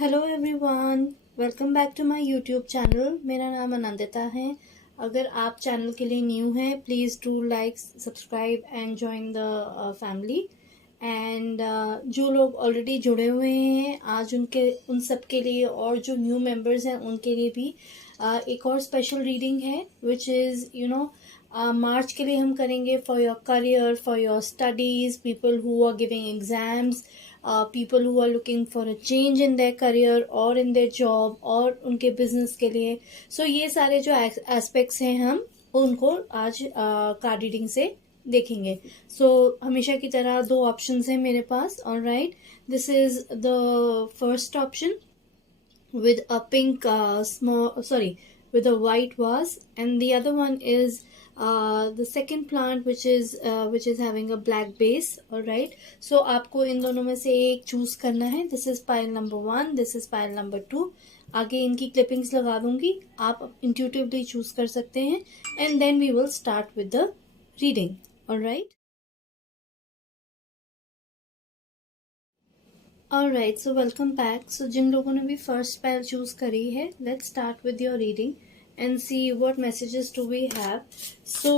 Hello everyone, welcome back to my YouTube channel. मेरा नाम आनंदिता है। अगर आप चैनल के लिए न्यू हैं, please do like, subscribe and join the family. And जो लोग ऑलरेडी जुड़े हुए हैं, आज उन सब के लिए और जो न्यू मेंबर्स हैं उनके लिए भी एक और स्पेशल रीडिंग है, विच इज़ मार्च के लिए हम करेंगे for your career, for your studies, people who are giving exams, people who are looking for a change in their career or in their job और उनके business के लिए। So ये सारे जो aspects हैं हम उनको आज कार्ड रीडिंग से देखेंगे। So हमेशा की तरह दो options हैं मेरे पास। Alright, this is the first option with a pink with a white vase, and the other one is the second plant which is having a black base. All right, so आपको इन दोनों में से एक choose करना है। This is pile number 1, this is pile number 2। आगे इनकी clippings लगा दूंगी, आप इंट्यूटिवली चूज कर सकते हैं, and then we will start with the reading. All right. Alright, so welcome back. So जिन लोगों ने भी फर्स्ट पाइल चूज करी है, let's start with your reading and see what messages do we have. So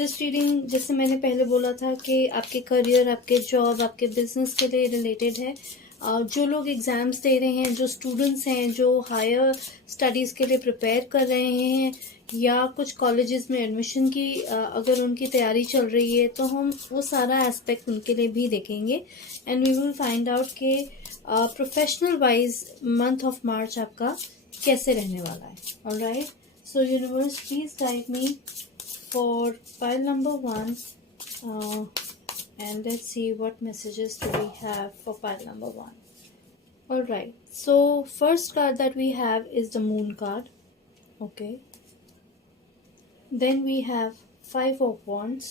this reading, जैसे मैंने पहले बोला था कि आपके करियर, आपके जॉब, आपके बिजनेस के लिए रिलेटेड है। जो लोग एग्जाम्स दे रहे हैं, जो स्टूडेंट्स हैं, जो हायर स्टडीज़ के लिए प्रिपेयर कर रहे हैं, या कुछ कॉलेजेस में एडमिशन की अगर उनकी तैयारी चल रही है, तो हम वो सारा एस्पेक्ट उनके लिए भी देखेंगे। And we will find out कि professional wise month of March आपका कैसे रहने वाला है। Alright, so universe please guide me for pile number 1 and let's see what messages do we have for pile number 1. All right, so first card that we have is the moon card. Okay, then we have 5 of wands,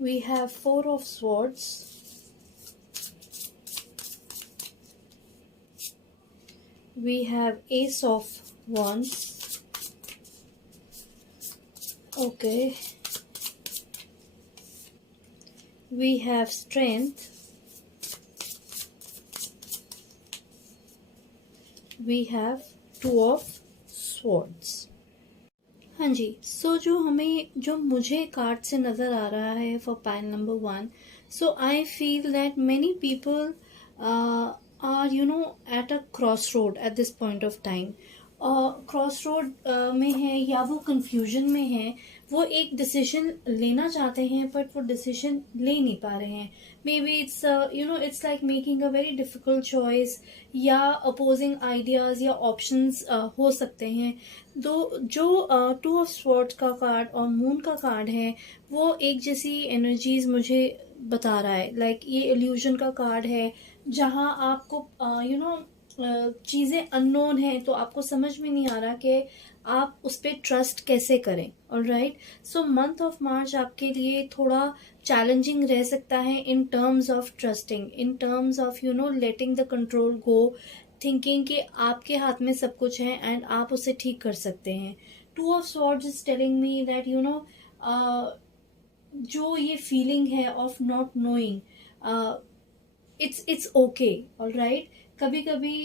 we have 4 of swords, we have ace of wands. Okay, we have strength, we have 2 of swords. हाँ जी, सो जो मुझे card से नज़र आ रहा है for pile number 1, so I feel that many people are at a cross road at this point of time. Cross road में है या वो कंफ्यूजन में है, वो एक डिसीजन लेना चाहते हैं बट वो डिसीजन ले नहीं पा रहे हैं। May be it's like making a very difficult choice, या अपोजिंग आइडियाज या ऑप्शंस हो सकते हैं। जो 2 ऑफ स्वॉर्ड्स का कार्ड और मून का कार्ड है, वो एक जैसी एनर्जीज मुझे बता रहा है। लाइक ये इल्यूजन का कार्ड है, जहां आपको चीज़ें अननोन है, तो आपको समझ में नहीं आ रहा कि आप उस पर ट्रस्ट कैसे करें। ऑलराइट, सो मंथ ऑफ मार्च आपके लिए थोड़ा चैलेंजिंग रह सकता है इन terms of trusting, in terms of letting the control go, thinking कि आपके हाथ में सब कुछ है एंड आप उसे ठीक कर सकते हैं। 2 of swords is telling me that जो ये फीलिंग है of not knowing, it's okay. all right, कभी कभी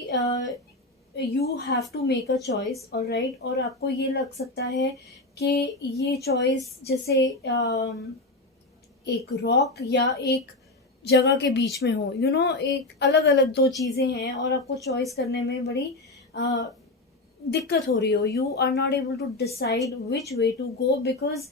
you have to make a choice. All right, और आपको ये लग सकता है कि ये चॉइस जैसे एक रॉक या एक जगह के बीच में हो, एक अलग अलग दो चीजें हैं और आपको चॉइस करने में बड़ी दिक्कत हो रही हो। You are not able to decide which way to go, because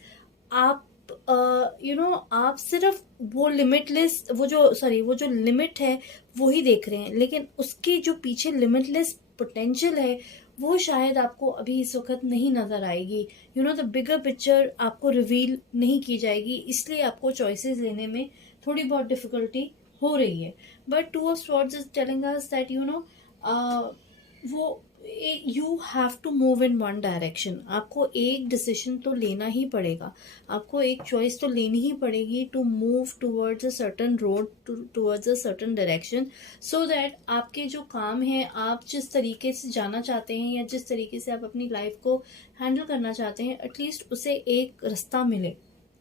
आप आप सिर्फ वो लिमिटलेस, वो जो लिमिट है वो ही देख रहे हैं, लेकिन उसके जो पीछे लिमिटलेस पोटेंशियल है वो शायद आपको अभी इस वक्त नहीं नजर आएगी। द बिगर पिक्चर आपको रिवील नहीं की जाएगी, इसलिए आपको चॉइसेस लेने में थोड़ी बहुत डिफिकल्टी हो रही है। But 2 of swords is telling us that वो you have to move in one direction. आपको एक डिसीजन तो लेना ही पड़ेगा, आपको एक चॉइस तो लेनी ही पड़ेगी to move towards a certain road, towards a certain direction, so that आपके जो काम है, आप जिस तरीके से जाना चाहते हैं या जिस तरीके से आप अपनी लाइफ को हैंडल करना चाहते हैं, एटलीस्ट उसे एक रास्ता मिले.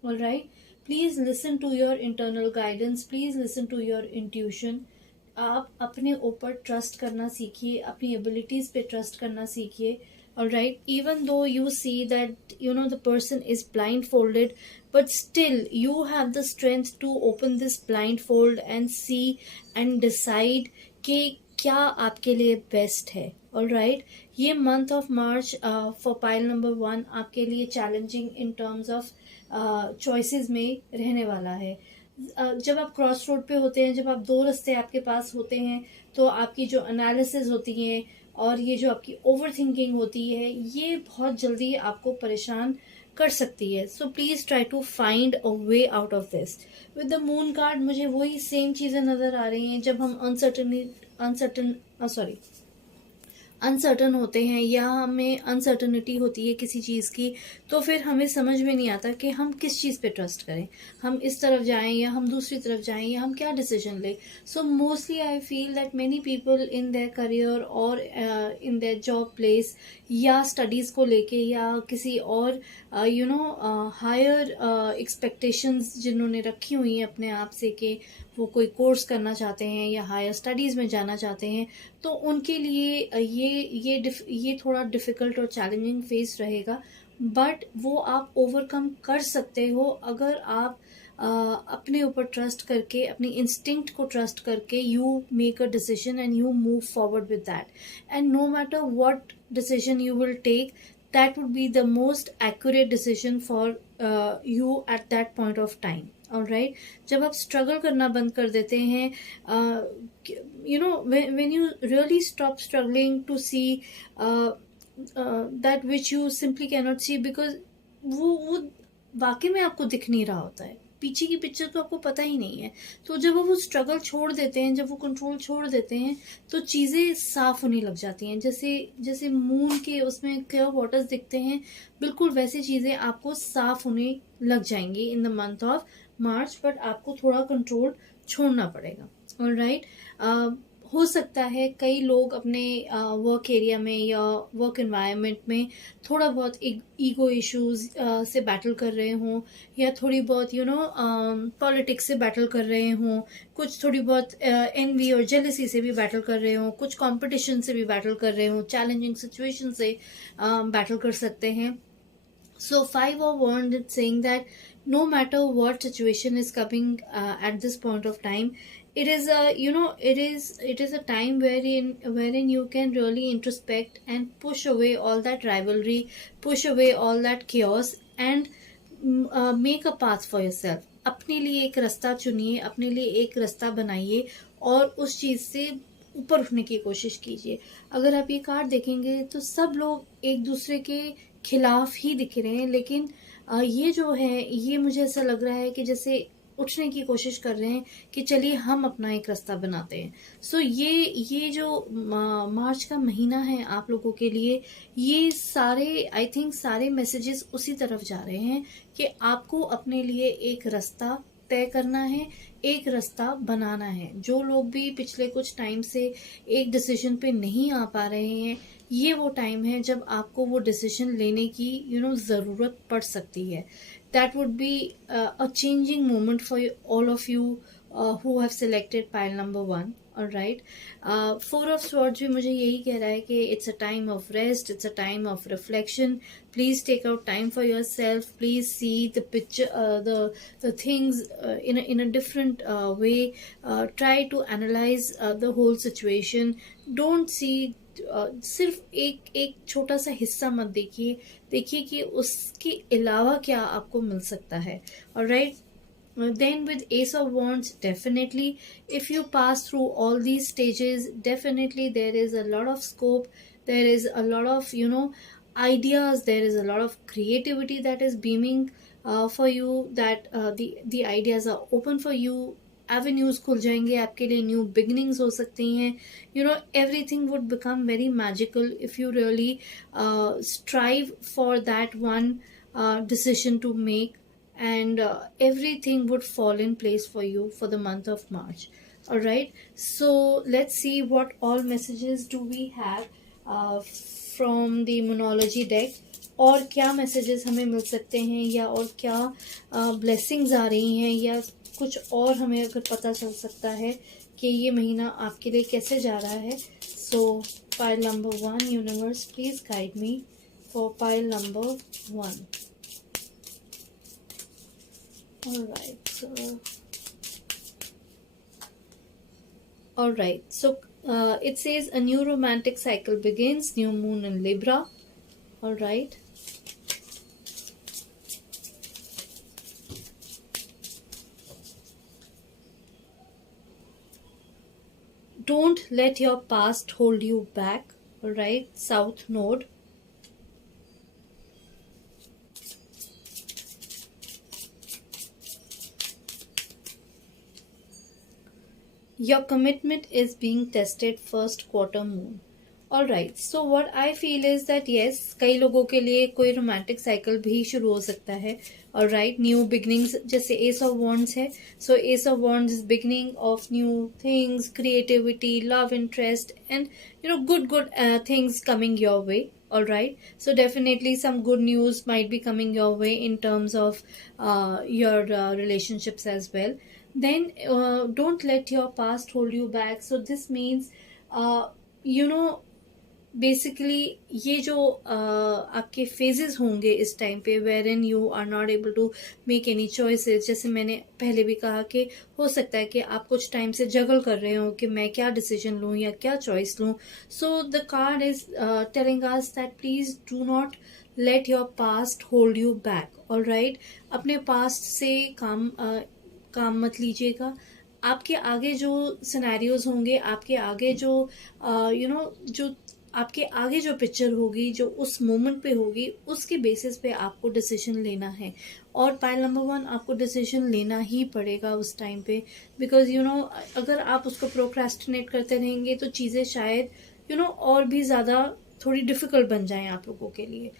Alright, please listen to your internal guidance, please listen to your intuition. आप अपने ऊपर ट्रस्ट करना सीखिए, अपनी एबिलिटीज पे ट्रस्ट करना सीखिए. Alright, even though you see that you know the person is blind folded, but still you have the strength to open this blind fold and see and decide कि क्या आपके लिए बेस्ट है. Alright, ये month of March for pile number 1 आपके लिए challenging in terms of choices में रहने वाला है. जब आप क्रॉस रोड पे होते हैं, जब आप दो रास्ते आपके पास होते हैं, तो आपकी जो एनालिसिस होती है और ये जो आपकी ओवर थिंकिंग होती है, ये बहुत जल्दी आपको परेशान कर सकती है. So please try to find a way out of this. With the moon card मुझे वही सेम चीजें नजर आ रही हैं. जब हम अनसर्टन होते हैं या हमें अनसर्टनिटी होती है किसी चीज़ की, तो फिर हमें समझ में नहीं आता कि हम किस चीज़ पे ट्रस्ट करें, हम इस तरफ जाएं या हम दूसरी तरफ जाएं या हम क्या डिसीजन लें. So mostly I feel that many people in their career और इन देयर जॉब प्लेस या स्टडीज़ को लेके या किसी और हायर एक्सपेक्टेशंस जिन्होंने रखी हुई हैं अपने आप से कि वो कोई कोर्स करना चाहते हैं या हायर स्टडीज़ में जाना चाहते हैं, तो उनके लिए ये थोड़ा डिफ़िकल्ट और चैलेंजिंग फेस रहेगा. बट वो आप ओवरकम कर सकते हो अगर आप अपने ऊपर ट्रस्ट करके, अपनी इंस्टिंक्ट को ट्रस्ट करके you make a decision and you move forward with that. And no matter what decision you will take, that would be the most accurate decision for you at that point of time. Alright, जब आप struggle करना बंद कर देते हैं, when you really stop struggling to see that which you simply cannot see, because वो वाकई में आपको दिख नहीं रहा होता है, पीछे की पिक्चर तो आपको पता ही नहीं है. तो जब वो स्ट्रगल छोड़ देते हैं, जब वो कंट्रोल छोड़ देते हैं, तो चीज़ें साफ होने लग जाती हैं. जैसे मून के उसमें क्लियर वाटर्स दिखते हैं, बिल्कुल वैसे चीज़ें आपको साफ होने लग जाएंगी in the month of March. But आपको थोड़ा कंट्रोल छोड़ना पड़ेगा. ऑलराइट, हो सकता है कई लोग अपने वर्क एरिया में या वर्क एनवायरनमेंट में थोड़ा बहुत ईगो इश्यूज से बैटल कर रहे हों, या थोड़ी बहुत पॉलिटिक्स से बैटल कर रहे हों, कुछ थोड़ी बहुत एनवी और जेलसी से भी बैटल कर रहे हों, कुछ कंपटीशन से भी बैटल कर रहे हों, चैलेंजिंग सिचुएशन से बैटल कर सकते हैं. So 5 of Wands is saying that no matter what situation is coming at this point of time, it is a time wherein you can really introspect and push away all that rivalry, push away all that chaos, and make a path for yourself. अपने लिए एक रास्ता चुनिए, अपने लिए एक रास्ता बनाइए और उस चीज़ से ऊपर उठने की कोशिश कीजिए. अगर आप ये कार्ड देखेंगे तो सब लोग एक दूसरे के खिलाफ ही दिख रहे हैं, लेकिन ये जो है, ये मुझे ऐसा लग रहा है कि जैसे उठने की कोशिश कर रहे हैं कि चलिए हम अपना एक रास्ता बनाते हैं. सो ये जो मार्च का महीना है आप लोगों के लिए, ये आई थिंक सारे मैसेजेस उसी तरफ जा रहे हैं कि आपको अपने लिए एक रास्ता तय करना है, एक रास्ता बनाना है. जो लोग भी पिछले कुछ टाइम से एक डिसीजन पे नहीं आ पा रहे हैं, ये वो टाइम है जब आपको वो डिसीजन लेने की ज़रूरत पड़ सकती है. That would be a changing moment for all of you who have selected pile number 1. All right, 4 of swords भी मुझे यही कह रहा है कि it's a time of rest, it's a time of reflection. Please take out time for yourself. Please see the picture, the things in a different way. Try to analyze the whole situation. Don't see सिर्फ एक छोटा सा हिस्सा मत देखिए कि उसके अलावा क्या आपको मिल सकता है. Alright. Then with Ace of Wands, definitely if you pass through all these stages, definitely there is a lot of scope, there is a lot of ideas, there is a lot of creativity that is beaming for you, that the ideas are open for you avenues खुल जाएंगे आपके लिए, new beginnings हो सकती हैं. Everything would become very magical if you really strive for that one decision to make, and everything would fall in place for you for the month of March. All right, so let's see what all messages do we have from the Moonology deck. और क्या messages हमें मिल सकते हैं, या और क्या blessings आ रही हैं, या कुछ और हमें अगर पता चल सकता है कि ये महीना आपके लिए कैसे जा रहा है. सो pile number 1, universe please guide me for pile number 1. All right, so it says a new romantic cycle begins, new moon in Libra. All right, don't let your past hold you back. All right, South Node. Your commitment is being tested, first quarter moon. Alright, so what I feel is that yes, कई लोगों के लिए कोई romantic cycle भी शुरू हो सकता है. Alright, न्यू बिगनिंग्स, जैसे एस ऑफ वॉन्ड्स है, so ace of wands is beginning of new things, creativity, love interest, and good things coming your way. Alright, so definitely some good news might be coming your way in terms of your relationships as well. Then don't let your past hold you back. So this means basically ये जो आपके phases होंगे इस time पे wherein you are not able to make any choices, जैसे मैंने पहले भी कहा कि हो सकता है कि आप कुछ टाइम से जगल कर रहे हो कि मैं क्या डिसीजन लूँ या क्या चॉइस लूँ. So the card is telling us that please do not let your past hold you back. All right, अपने past से काम मत लीजिएगा. आपके आगे जो सिनेरियोज होंगे, आपके आगे जो जो आपके आगे जो पिक्चर होगी, जो उस मोमेंट पे होगी, उसके बेसिस पे आपको डिसीजन लेना है. और पाइल नंबर 1, आपको डिसीजन लेना ही पड़ेगा उस टाइम पे, बिकॉज अगर आप उसको प्रोक्रेस्टिनेट करते रहेंगे तो चीज़ें शायद और भी ज़्यादा थोड़ी डिफिकल्ट बन जाएं आप लोगों के लिए.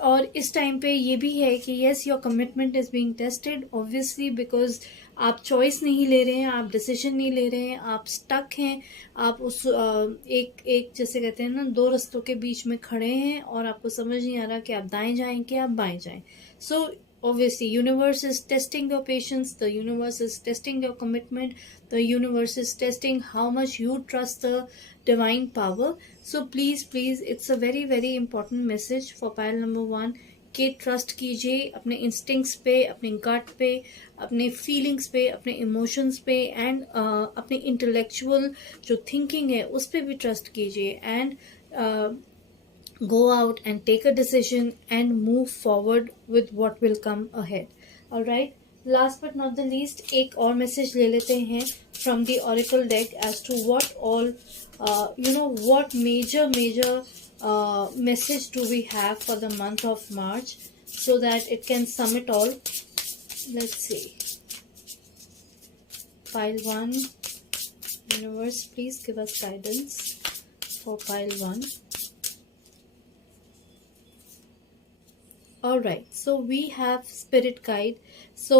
और इस टाइम पे ये भी है कि yes, your commitment is being tested obviously, because आप चॉइस नहीं ले रहे हैं, आप डिसीजन नहीं ले रहे हैं, आप स्टक हैं, आप उस एक जैसे कहते हैं ना, दो रास्तों के बीच में खड़े हैं और आपको समझ नहीं आ रहा कि आप दाएं जाएं कि आप बाएं जाएं. सो obviously universe is testing your patience, the universe is testing your commitment, the universe is testing how much you trust the divine power. So please it's a very very important message for pile number 1 कि trust कीजिए अपने instincts पे, अपने गट पे, अपने feelings पे, अपने emotions पे, एंड अपने इंटेलेक्चुअल जो थिंकिंग है उस पे भी ट्रस्ट कीजिए, and go out and take a decision and move forward with what will come ahead. All right, last but not the least, एक और मैसेज ले लेते हैं from the oracle deck as to what all what major message do we have for the month of March, so that it can sum it all. Let's see. Pile 1, universe please give us guidance for pile 1. Alright, so we have spirit guide. So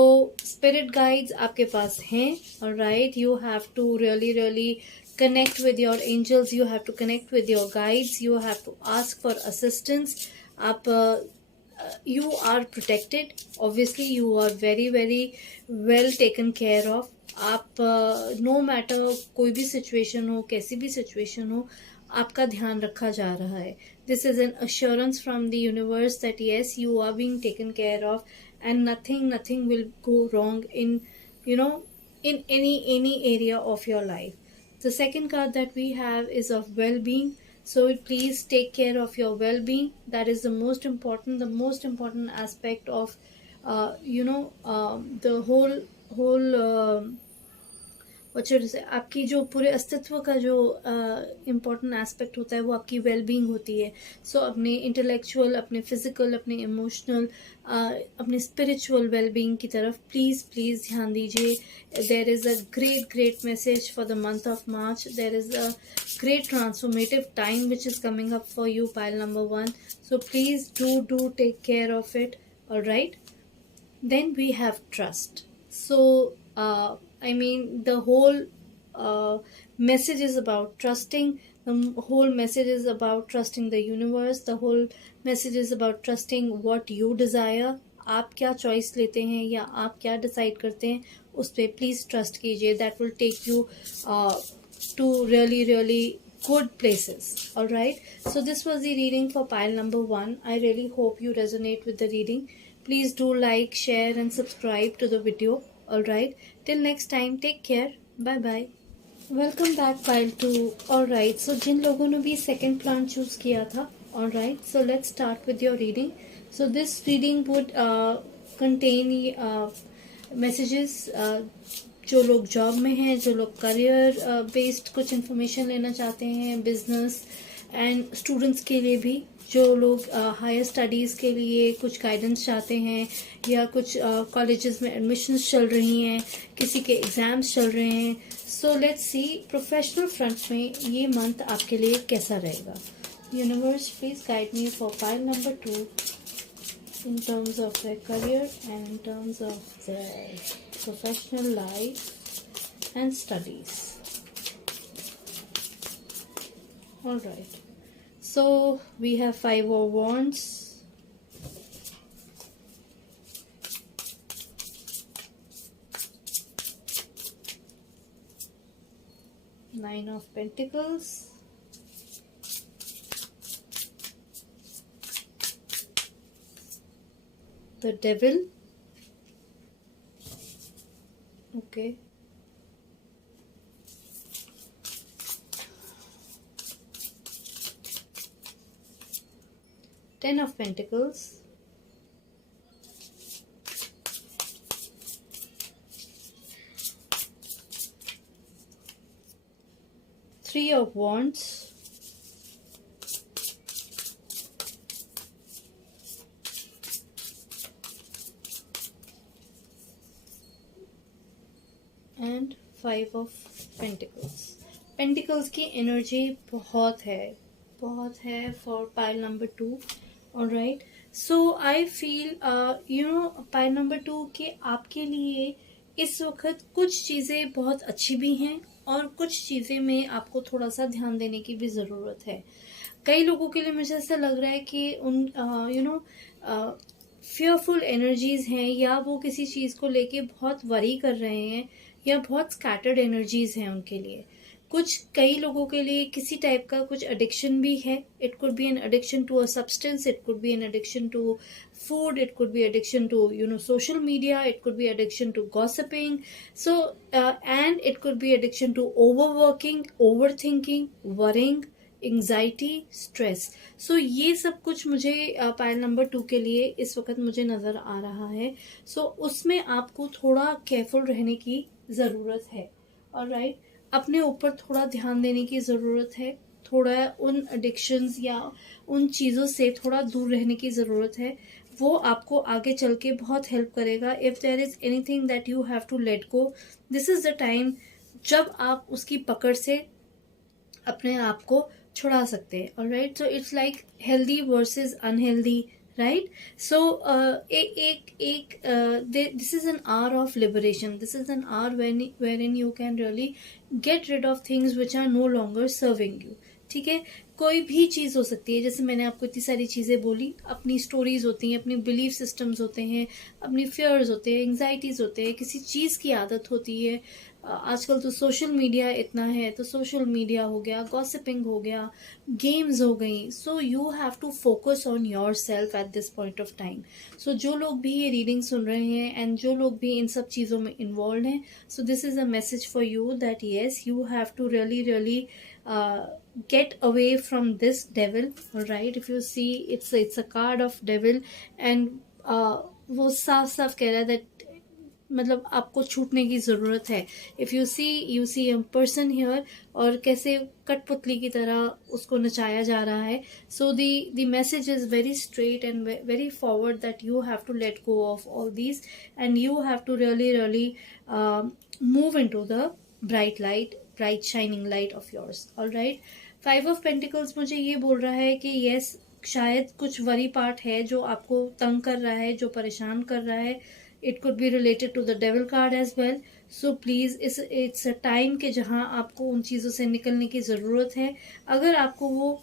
spirit guides आपके पास हैं. Alright, you have to really connect with your angels, you have to connect with your guides, you have to ask for assistance. आप you are protected, obviously you are very well taken care of. आप no matter कोई भी situation हो, कैसी भी situation हो, आपका ध्यान रखा जा रहा है. This is an assurance from the universe that yes, you are being taken care of, and nothing will go wrong in in any area of your life. The second card that we have is of well-being. So please take care of your well-being. That is the most important aspect of the whole आपकी जो पूरे अस्तित्व का जो important aspect होता है वो आपकी वेलबींग होती है. सो अपने इंटेलेक्चुअल, अपने फिजिकल, अपने इमोशनल, अपने स्पिरिचुअल वेलबींग की तरफ प्लीज़ प्लीज़ ध्यान दीजिए. There is a great message for the month of March. There is a great transformative time which is coming up for you, pile number 1. So please do take care of it. All right. Then we have trust. So I mean, the whole message is about trusting. The whole message is about trusting the universe. The whole message is about trusting what you desire. आप क्या choice लेते हैं या आप क्या decide करते हैं, उस पर प्लीज़ ट्रस्ट कीजिए. That will take you to really good places. All right, so this was the reading for pile number 1. I really hope you resonate with the reading. Please do like, share and subscribe to the video. All right, till next time, take care. Bye bye. Welcome back, pile 2. All right, so जिन लोगों ने भी second plant choose किया था, all right, so let's start with your reading. So this reading would contain messages जो लोग job में हैं, जो लोग करियर बेस्ड कुछ इन्फॉर्मेशन लेना चाहते हैं, बिजनेस एंड स्टूडेंट्स के लिए भी, जो लोग हायर स्टडीज़ के लिए कुछ गाइडेंस चाहते हैं या कुछ कॉलेजेस में एडमिशन्स चल रही हैं, किसी के एग्ज़ाम्स चल रहे हैं. So let's see professional front में ये मंथ आपके लिए कैसा रहेगा. Universe please guide me for pile number 2 in terms of their career and in terms of their professional life and studies. All right, so we have 5 of wands, Nine of Pentacles, the Devil. Okay, Ten of Pentacles, Three of Wands, and 5 of pentacles. Pentacles की energy बहुत है for pile number 2. Alright, so I feel pile number 2 के आपके लिए इस वक्त कुछ चीज़ें बहुत अच्छी भी हैं और कुछ चीज़ें में आपको थोड़ा सा ध्यान देने की भी ज़रूरत है. कई लोगों के लिए मुझे ऐसा लग रहा है कि उन फियरफुल एनर्जीज हैं, या वो किसी चीज़ को लेके बहुत वरी कर रहे हैं, या बहुत स्कैटर्ड एनर्जीज हैं उनके लिए. कई लोगों के लिए किसी टाइप का कुछ एडिक्शन भी है. It could be an addiction to a substance, it could be an addiction to food, it could be addiction to social media, it could be addiction to gossiping, so and it could be addiction to overworking, overthinking, worrying, anxiety, stress. So ये सब कुछ मुझे pile number 2 के लिए इस वक्त मुझे नज़र आ रहा है. सो उसमें आपको थोड़ा केयरफुल रहने की ज़रूरत है. ऑलराइट, अपने ऊपर थोड़ा ध्यान देने की ज़रूरत है, थोड़ा उन एडिक्शंस या उन चीज़ों से थोड़ा दूर रहने की ज़रूरत है. वो आपको आगे चल के बहुत हेल्प करेगा. If there is anything that you have to let go, this is the time जब आप उसकी पकड़ से अपने आप को छुड़ा सकते हैं. Alright, so it's like healthy versus unhealthy, right? So this is an hour of liberation. This is an hour wherein you can really get rid of things which are no longer serving you. ठीक है, कोई भी चीज़ हो सकती है. जैसे मैंने आपको इतनी सारी चीज़ें बोली, अपनी स्टोरीज होती हैं, अपनी बिलीफ सिस्टम्स होते हैं, अपनी फियर्स होते हैं, एंग्जाइटीज होते हैं, किसी चीज़ की आदत होती है. आजकल तो सोशल मीडिया इतना है, तो सोशल मीडिया हो गया, गॉसिपिंग हो गया, गेम्स हो गई. So you have to focus on yourself at this point of time. So जो लोग भी ये रीडिंग सुन रहे हैं एंड जो लोग भी इन सब चीज़ों में इन्वॉल्व हैं, so this is a message for you that yes, you have to really get away from this devil. All right, if you see, it's a card of devil, and वो साफ साफ कह रहा है that मतलब आपको छूटने की ज़रूरत है. If you see a person here, और कैसे कठपुतली की तरह उसको नचाया जा रहा है. So the message is very straight and very forward that you have to let go of all these, and you have to really move into the bright shining light of yours. All right. 5 of Pentacles मुझे ये बोल रहा है कि yes, शायद कुछ worry part है जो आपको तंग कर रहा है, जो परेशान कर रहा है. It could be related to the devil card as well. So please it's a time के जहां आपको उन चीजों से निकलने की जरूरत है. अगर आपको वो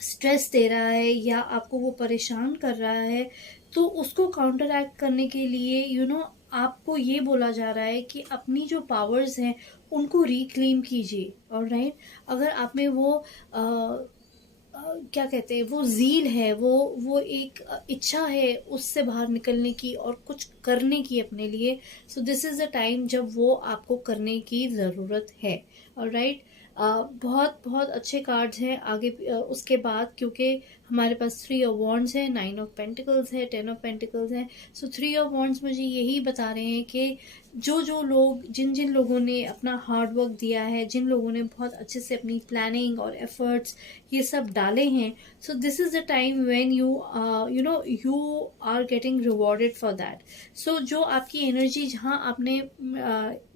स्ट्रेस दे रहा है या आपको वो परेशान कर रहा है, तो उसको काउंटर एक्ट करने के लिए आपको ये बोला जा रहा है कि अपनी जो पावर्स हैं उनको रिक्लेम कीजिए. ऑलराइट. अगर आप में वो क्या कहते हैं, वो ज़ील है, वो एक इच्छा है उससे बाहर निकलने की और कुछ करने की अपने लिए, सो दिस इज़ द टाइम जब वो आपको करने की ज़रूरत है. ऑलराइट. बहुत बहुत अच्छे कार्ड्स हैं आगे उसके बाद, क्योंकि हमारे पास 3 of Wands है, 9 of Pentacles है, 10 of Pentacles है. सो 3 of Wands मुझे यही बता रहे हैं कि जो लोग जिन लोगों ने अपना हार्ड वर्क दिया है, जिन लोगों ने बहुत अच्छे से अपनी प्लानिंग और एफर्ट्स ये सब डाले हैं, so this is the time when you are getting rewarded for that. So जो आपकी एनर्जी जहाँ आपने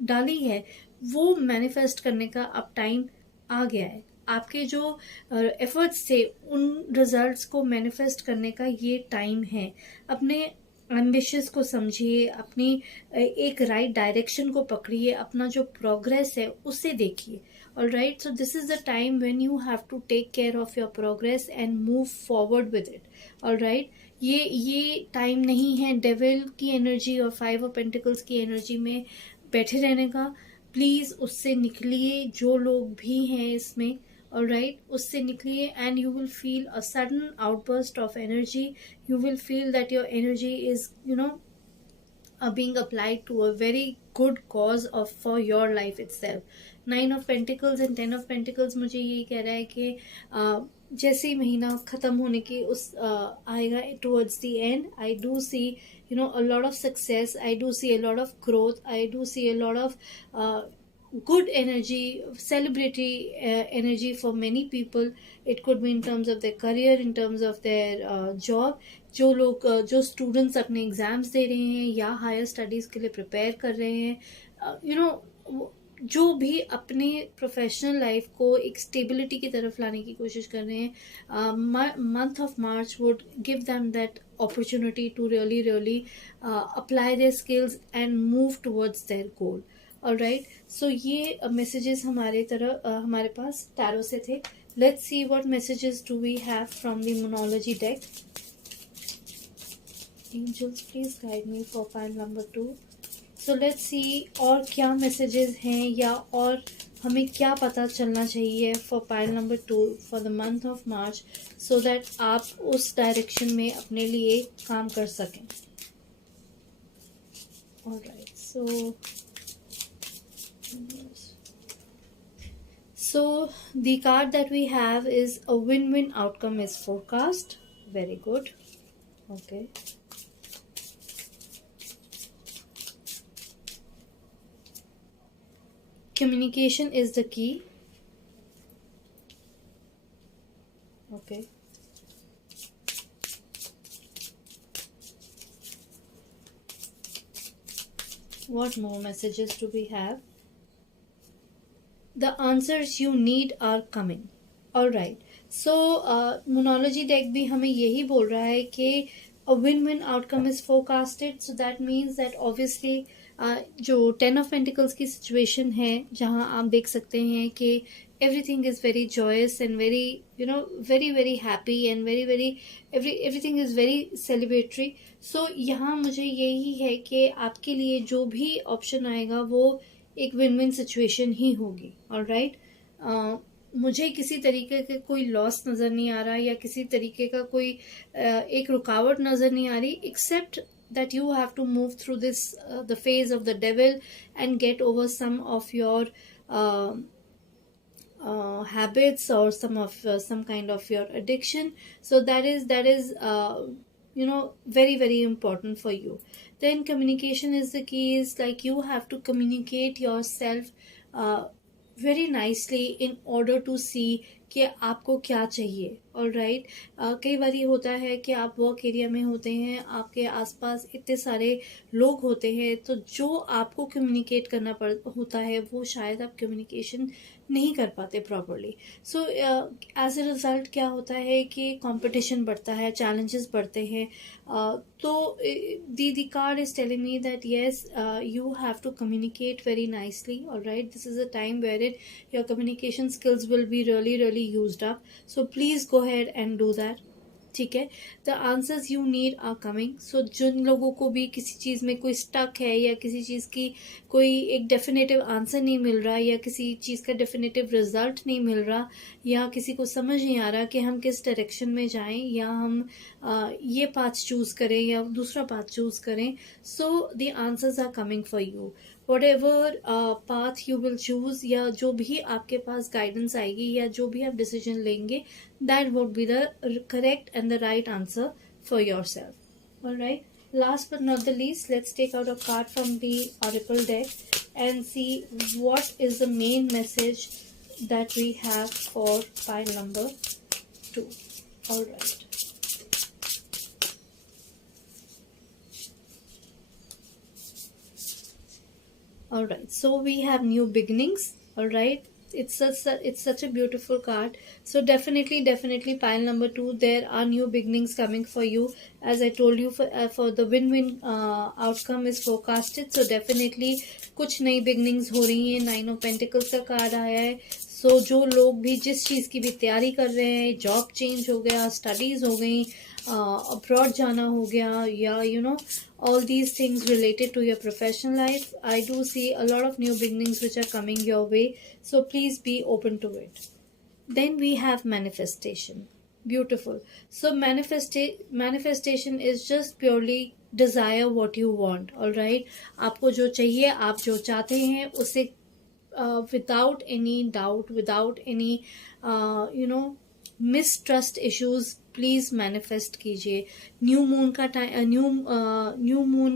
डाली है वो मैनिफेस्ट करने का अब टाइम आ गया है. आपके जो एफर्ट्स थे उन रिजल्ट्स को मैनिफेस्ट करने का ये टाइम है. अपने एम्बिशंस को समझिए, अपनी एक राइट डायरेक्शन को पकड़िए, अपना जो प्रोग्रेस है उसे देखिए. Alright. So this is the time when you have to take care of your progress and move forward with it. Alright. ये टाइम नहीं है डेविल की एनर्जी और 5 of Pentacles की एनर्जी में बैठे रहने का. प्लीज उससे निकलिए, जो लोग भी हैं इसमें. ऑलराइट. उससे निकलिए and you will feel a sudden outburst of energy. You will feel that your energy is being applied to a very good cause for your life itself. 9 of Pentacles and 10 of Pentacles मुझे ये कह रहा है कि जैसे ही महीना खत्म होने की आएगा towards the end, I do see a lot of success, I do see a lot of growth, I do see a lot of good energy, celebratory energy for many people. It could be in terms of their career, in terms of their job. जो लोग जो students अपने exams दे रहे हैं या higher studies के लिए prepare कर रहे हैं, जो भी अपने प्रोफेशनल लाइफ को एक स्टेबिलिटी की तरफ लाने की कोशिश कर रहे हैं, month of March would give them that opportunity to really apply their skills and move towards their goal. Alright, so ये messages हमारे पास tarot से थे. Let's see what messages do we have from the Moonology deck. Angels, please guide me for pile number 2. So let's see और क्या messages हैं या और हमें क्या पता चलना चाहिए for pile number 2 for the month of March, so that आप उस direction में अपने लिए काम कर सकें. Alright, so the card that we have is a win-win outcome is forecast. Very good. Okay. Communication is the key. Okay. What more messages do we have? The answers you need are coming. Alright. So Moonology deck भी हमें यही बोल रहा है कि a win-win outcome is forecasted. So that means that obviously जो 10 of Pentacles की situation है, जहाँ आप देख सकते हैं कि everything is very joyous and very very happy and everything is very celebratory. So यहाँ मुझे यही है कि आपके लिए जो भी ऑप्शन आएगा वो एक विन विन सिचुएशन ही होगी. ऑलराइट. मुझे किसी तरीके के कोई लॉस नज़र नहीं आ रहा या किसी तरीके का कोई एक रुकावट नज़र नहीं आ रही, accept that you have to move through this the phase of the devil and get over some of your habits or some kind of your addiction. So that is very very important for you. Then communication is the key. Is like you have to communicate yourself very nicely in order to see कि आपको क्या चाहिए. All right. कई बार ये होता है कि आप वर्क एरिया में होते हैं, आपके आसपास इतने सारे लोग होते हैं, तो जो आपको कम्युनिकेट करना होता है वो शायद आप कम्युनिकेशन नहीं कर पाते properly. So as a result क्या होता है कि कंपटीशन बढ़ता है, चैलेंजेस बढ़ते हैं. तो the card is telling me that yes you have to communicate very nicely. All right. This is a time where it your communication skills will be really really used up. So please go ahead and do that. ठीक है. The answers you need are coming. So जिन लोगों को भी किसी चीज़ में कोई stuck है या किसी चीज़ की कोई एक डेफिनेटिव आंसर नहीं मिल रहा या किसी चीज़ का डेफिनेटिव रिजल्ट नहीं मिल रहा या किसी को समझ नहीं आ रहा कि हम किस डायरेक्शन में जाएं या हम ये पाथ चूज़ करें या दूसरा पाथ चूज़ करें, so the answers are coming for you. whatever path you will choose या जो भी आपके पास गाइडेंस आएगी या जो भी आप डिसीजन लेंगे, that would be the correct and the right answer for yourself. All right. Last but not the least, let's take out a card from the Oracle deck and see what is the main message that we have for pile number 2. All right. All right, so we have new beginnings. All right, it's such a beautiful card. So definitely pile number 2, there are new beginnings coming for you. As I told you, for the win-win outcome is forecasted. So definitely कुछ नई beginnings हो रही हैं. 9 of Pentacles का card आया है. सो जो लोग भी जिस चीज़ की भी तैयारी कर रहे हैं, जॉब चेंज हो गया, स्टडीज़ हो गई, अब्रॉड जाना हो गया, या all these things related to your professional life, I do see a lot of new beginnings which are coming your way. So please be open to it. Then we have manifestation. Beautiful. So manifestation is just purely desire what you want. All right. आपको जो चाहिए, आप जो चाहते हैं उसे without any doubt, without any mistrust issues, please manifest कीजिए. New moon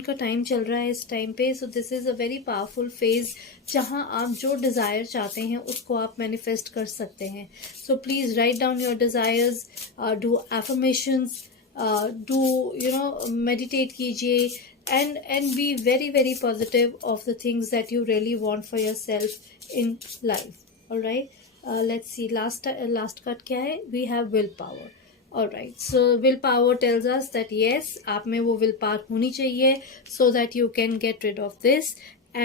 का टाइम चल रहा है इस टाइम पे. सो this is a very powerful phase जहां आप जो डिजायर चाहते हैं उसको आप मैनिफेस्ट कर सकते हैं. So please write down your desires, do affirmations, do meditate कीजिए and be very very positive of the things that you really want for yourself in life. All right. Let's see, last card क्या है. We have willpower. All right. So willpower tells us that yes, आप में वो willpower होनी चाहिए so that you can get rid of this,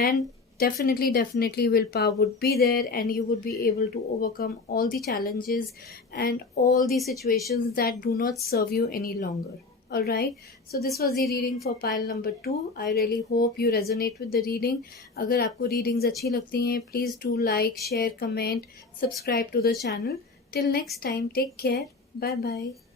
and definitely willpower would be there and you would be able to overcome all the challenges and all the situations that do not serve you any longer. All right. So this was the reading for pile number 2. I really hope you resonate with the reading. अगर आपको readings अच्छी लगती हैं, please do like, share, comment, subscribe to the channel. Till next time, take care. Bye bye.